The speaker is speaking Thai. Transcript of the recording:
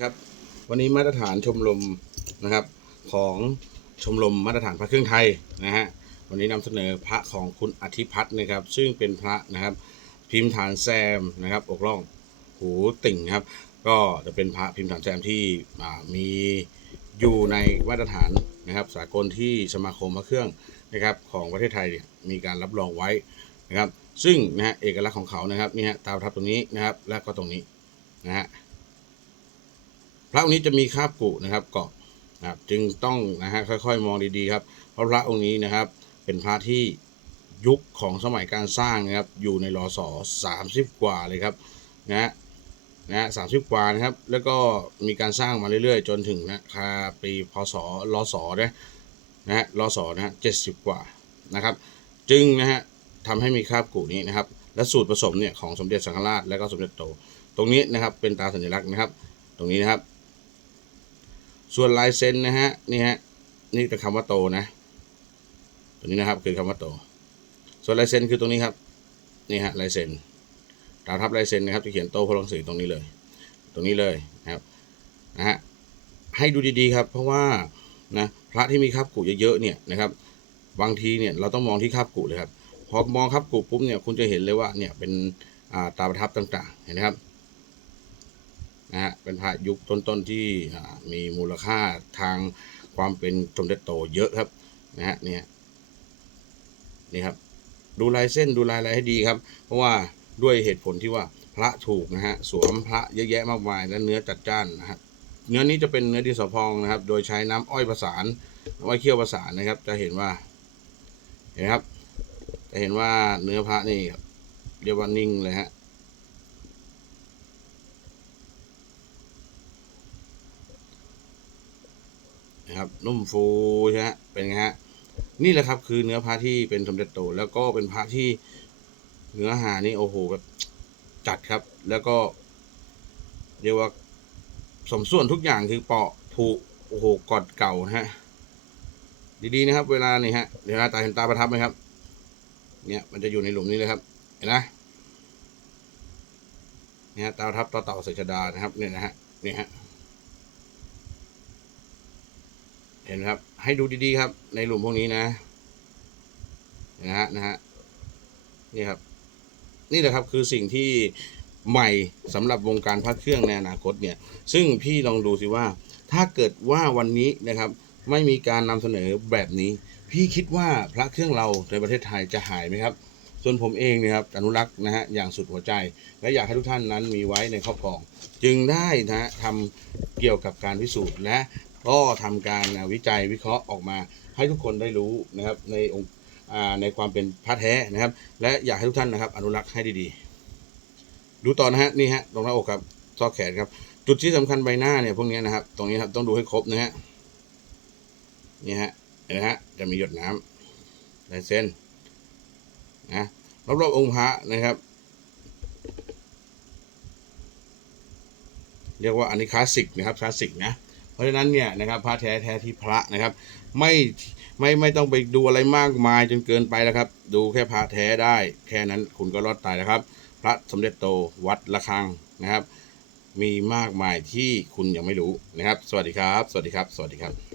ครับ วันนี้มาตรฐานชมรมนะครับของชมรมมาตรฐานพระเครื่องไทยนะฮะวันนี้นำเสนอพระของคุณอธิพัฒน์นะครับ ซึ่งเป็นพระนะครับ พิมพ์ฐานแซมนะครับอกล่องหูติ่งครับ ก็จะเป็นพระพิมพ์ฐานแซมที่มีอยู่ในมาตรฐานนะครับ สากลที่สมาคมพระเครื่องนะครับของประเทศไทยเนี่ยมีการรับรองไว้นะครับ ซึ่งนะฮะเอกลักษณ์ของเขานะครับนี่ฮะตาทับตรงนี้นะครับ และก็ตรงนี้นะฮะ พระองค์นี้จะมีคาบกุนะครับเกาะนะครับจึงต้องนะฮะค่อยๆ มองดีๆครับเพราะพระองค์นี้นะครับ เป็นพระที่ยุคของสมัยการสร้างนะครับ อยู่ในรอสอสามสิบกว่าเลยครับนะฮะนะฮะสามสิบกว่านะครับ แล้วก็มีการสร้างมาเรื่อย ๆ จนถึงนะคาปีพศรอสอนะนะฮะรอสอนะฮะเจ็ดสิบกว่านะครับ จึงนะฮะทำให้มีคาบกุนี้นะครับ และสูตรผสมเนี่ยของสมเด็จสังฆราชและก็สมเด็จโต ตรงนี้นะครับเป็นตราสัญลักษณ์นะครับ ตรงนี้นะครับ ส่วนลายเซ็นนะฮะนี่ฮะนี่เป็นคำว่าโตนะตัวนี้นะครับคือคำว่าโต ส่วนลายเซ็นคือตรงนี้ครับนี่ฮะลายเซ็นตราทับลายเซ็นนะครับจะเขียนโตพลังสีตรงนี้เลย ตรงนี้เลยนะครับนะฮะให้ดูดีๆครับ เพราะว่านะพระที่มีคาบกุเยอะๆเนี่ยนะครับบางทีเนี่ยเราต้องมองที่คาบกุเลยครับพอมองคาบกุปุ๊บเนี่ยคุณจะเห็นเลยว่าเนี่ยเป็นตาประทับต่างๆเห็นไหมครับ นะฮะเป็นพระยุคต้นๆที่มีมูลค่าทางความเป็นสมเด็จโตเยอะครับนะฮะเนี่ยนี่ครับ ดูลายเส้นดูลายอะไรให้ดีครับ เพราะว่าด้วยเหตุผลที่ว่าพระถูกนะฮะสวมพระเยอะแยะมากมายและเนื้อจัดจ้านนะฮะเนื้อนี้จะเป็นเนื้อดินสอพองนะครับ โดยใช้น้ำอ้อยประสานน้ำอ้อยเคี่ยวประสานนะครับ จะเห็นว่า เห็นครับ จะเห็นว่าเนื้อพระนี่เรียกว่านิ่งเลยฮะ นะครับ นุ่มฟูใช่ไหมเป็นไงฮะนี่แหละครับคือเนื้อพระที่เป็นสมเด็จโต แล้วก็เป็นพระที่เนื้อหานี่โอ้โหแบบจัดครับ แล้วก็เรียกว่าสมส่วนทุกอย่างคือเปาะผุโอ้โหกอดเก่านะฮะดีๆนะครับ เวลานี่ฮะเดี๋ยวตาเห็นตาประทับไหมครับ เนี่ยมันจะอยู่ในหลุมนี้เลยครับ เห็นไหมเนี่ยฮะตาประทับต่อเต่าเสกชดานะครับเนี่ยนะฮะนี่ฮะ เห็นไหมครับ ให้ดูดีๆครับ ในหลุมพวกนี้นะนะฮะนะฮะนี่ครับ นี่แหละครับคือสิ่งที่ใหม่สำหรับวงการพระเครื่องในอนาคตเนี่ย ซึ่งพี่ลองดูสิว่า ถ้าเกิดว่าวันนี้นะครับ ไม่มีการนำเสนอแบบนี้ พี่คิดว่าพระเครื่องเราในประเทศไทยจะหายไหมครับ ส่วนผมเองเนะครับอนุรักษ์นะฮะอย่างสุดหัวใจ และอยากให้ทุกท่านนั้นมีไว้ในครอบครอง จึงได้นะฮะทำเกี่ยวกับการพิสูจน์และ ก็ทำการวิจัยวิเคราะห์ออกมา ให้ทุกคนได้รู้นะครับในองค์ในความเป็นพระแท้นะครับ และอยากให้ทุกท่านนะครับ อนุรักษ์ให้ดีๆ ดูต่อนะฮะนี่ฮะตรงหน้าอกครับซอกแขนครับ จุดที่สำคัญใบหน้าเนี่ยพวกนี้นะครับ ตรงนี้ครับต้องดูให้ครบนะฮะนี่ฮะเห็นไหมฮะจะมีหยดน้ำลายเส้นนะรอบๆองค์พระนะครับ เรียกว่าอันนี้คลาสสิกนะครับคลาสสิกนะ ราะฉะนั้นเนี่ยนะครับพระแท้แท้ที่พระนะครับ ไม่ไม่ไม่ต้องไปดูอะไรมากมายจนเกินไปแล้วครับ ดูแค่พระแท้ได้แค่นั้นคุณก็รอดตายแล้วครับ พระสมเด็จโตวัดละคังนะครับ มีมากมายที่คุณยังไม่รู้นะครับ สวัสดีครับ สวัสดีครับ สวัสดีครับ